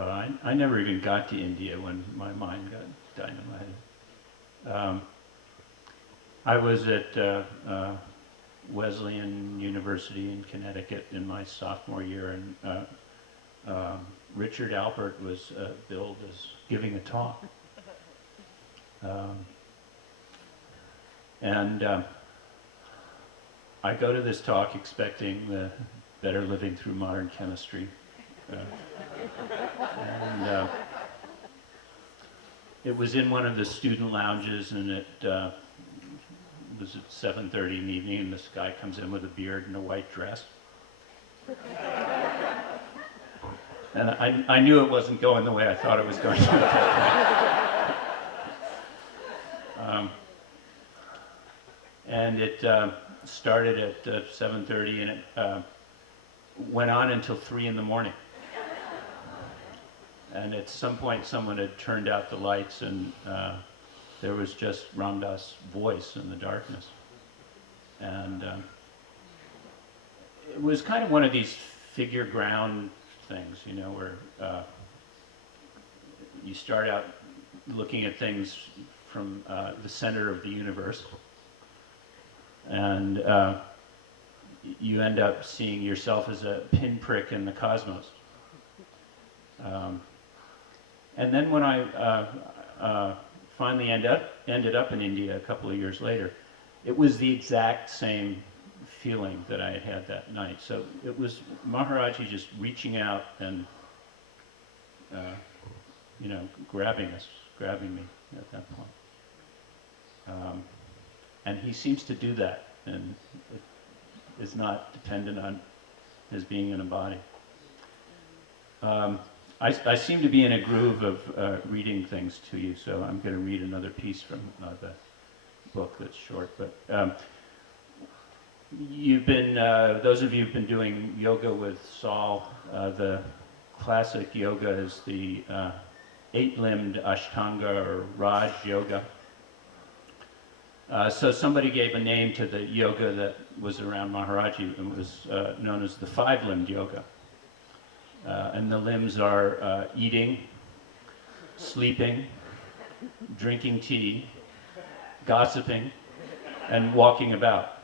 I never even got to India when my mind got dynamited. I was at Wesleyan University in Connecticut in my sophomore year, and Richard Alpert was billed as giving a talk. And I go to this talk expecting the better living through modern chemistry. And it was in one of the student lounges, and it was at 7:30 in the evening, and this guy comes in with a beard and a white dress. And I knew it wasn't going the way I thought it was going to at that point. And it started at 7:30, and it went on until 3 in the morning. And at some point, someone had turned out the lights, and there was just Ram Dass' voice in the darkness. And it was kind of one of these figure ground things, you know, where you start out looking at things from the center of the universe, and you end up seeing yourself as a pinprick in the cosmos. And then when I finally ended up in India a couple of years later, it was the exact same feeling that I had that night. So it was Maharaj-ji just reaching out and, you know, grabbing me at that point. And he seems to do that, and it is not dependent on his being in a body. I seem to be in a groove of reading things to you, so I'm going to read another piece from the book that's short. But you've been, those of you who've been doing yoga with Saul, the classic yoga is the 8-limbed Ashtanga or Raj Yoga. So somebody gave a name to the yoga that was around Maharaj-ji, and was known as the 5-limbed yoga. And the limbs are eating, sleeping, drinking tea, gossiping, and walking about.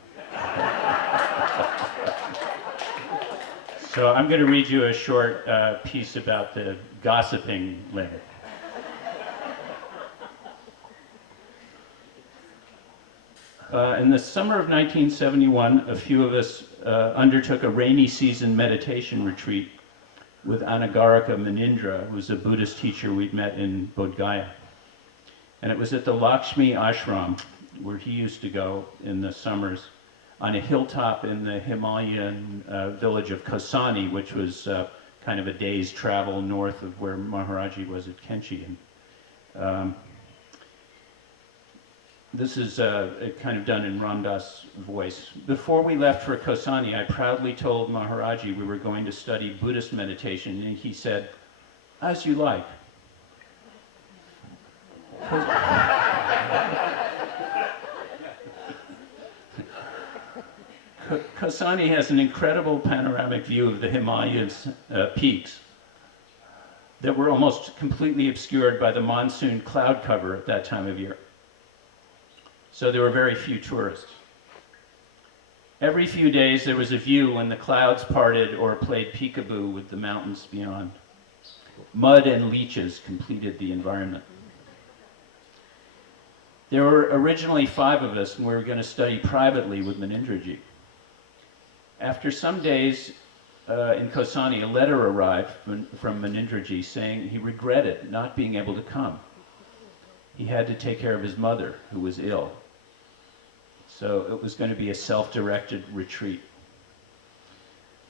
So I'm going to read you a short piece about the gossiping limb. In the summer of 1971, a few of us undertook a rainy season meditation retreat with Anagarika Munindra, who was a Buddhist teacher we'd met in Bodh Gaya. And it was at the Lakshmi Ashram, where he used to go in the summers, on a hilltop in the Himalayan village of Kosani, which was kind of a day's travel north of where Maharaj-ji was at Kenchi. And, this is kind of done in Ram Dass' voice. Before we left for Kosani, I proudly told Maharaj-ji we were going to study Buddhist meditation, and he said, "As you like." Kosani has an incredible panoramic view of the Himalayan peaks that were almost completely obscured by the monsoon cloud cover at that time of year. So there were very few tourists. Every few days there was a view when the clouds parted or played peekaboo with the mountains beyond. Mud and leeches completed the environment. There were originally 5 of us, and we were going to study privately with Munindra-ji. After some days in Kosani, a letter arrived from Munindra-ji saying he regretted not being able to come. He had to take care of his mother, who was ill. So it was going to be a self-directed retreat.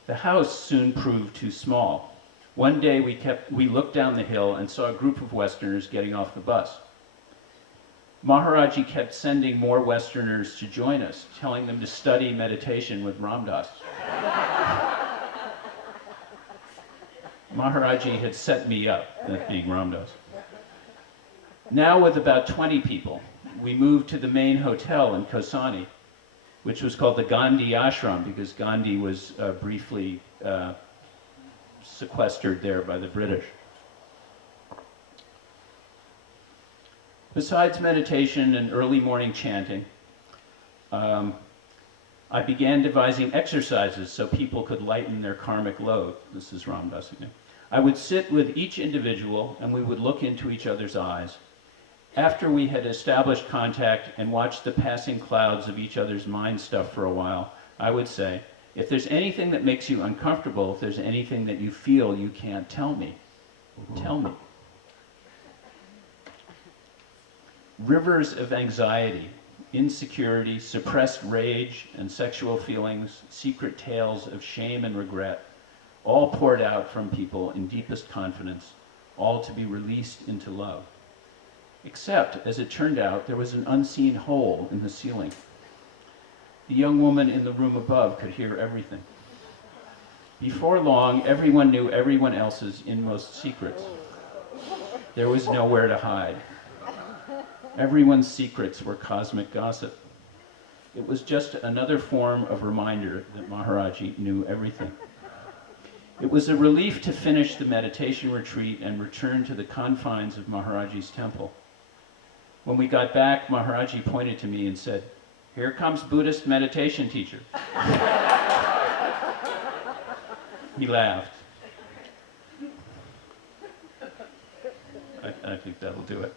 The house soon proved too small. One day we looked down the hill and saw a group of Westerners getting off the bus. Maharaj-ji kept sending more Westerners to join us, telling them to study meditation with Ram Dass. Maharaj-ji had set me up, that being Ram Dass. Now with about 20 people, we moved to the main hotel in Kosani, which was called the Gandhi Ashram because Gandhi was briefly sequestered there by the British. Besides meditation and early morning chanting, I began devising exercises so people could lighten their karmic load. This is Ram Dass again. I would sit with each individual and we would look into each other's eyes. After we had established contact and watched the passing clouds of each other's mind stuff for a while, I would say, if there's anything that makes you uncomfortable, if there's anything that you feel you can't tell me, tell me. Rivers of anxiety, insecurity, suppressed rage and sexual feelings, secret tales of shame and regret, all poured out from people in deepest confidence, all to be released into love. Except, as it turned out, there was an unseen hole in the ceiling. The young woman in the room above could hear everything. Before long, everyone knew everyone else's inmost secrets. There was nowhere to hide. Everyone's secrets were cosmic gossip. It was just another form of reminder that Maharaj-ji knew everything. It was a relief to finish the meditation retreat and return to the confines of Maharaj-ji's temple. When we got back, Maharaj-ji pointed to me and said, "Here comes Buddhist meditation teacher." He laughed. I think that'll do it.